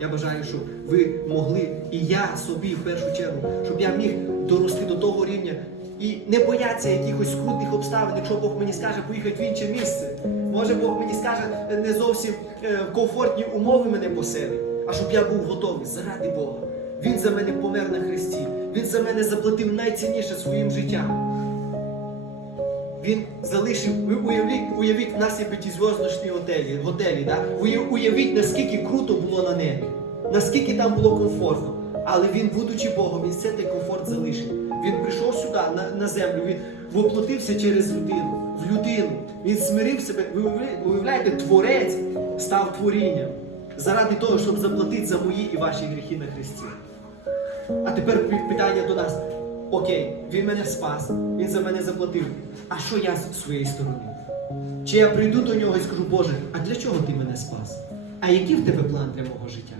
Я бажаю, щоб ви могли, і я собі в першу чергу, щоб я міг дорости до того рівня і не боятися якихось скрутних обставин, якщо Бог мені скаже поїхати в інше місце. Може Бог мені скаже не зовсім е, комфортні умови мене поселить, а щоб я був готовий заради Бога. Він за мене помер на хресті. Він за мене заплатив найцінніше своїм життям. Він залишив, ви уявіть, уявіть, в нас є п'ятизв'язочні готелі, готелі да? Уявіть, наскільки круто було на небі, наскільки там було комфортно. Але він, будучи Богом, він все той комфорт залишив. Він прийшов сюди, на, на землю, він воплотився через людину, в людину. Він смирив себе. Ви уявляєте- творець став творінням заради того, щоб заплатити за мої і ваші гріхи на хресті. А тепер питання до нас. Окей, він мене спас, він за мене заплатив. А що я з своєї сторони? Чи я прийду до нього і скажу, Боже, а для чого ти мене спас? А який в тебе план для мого життя?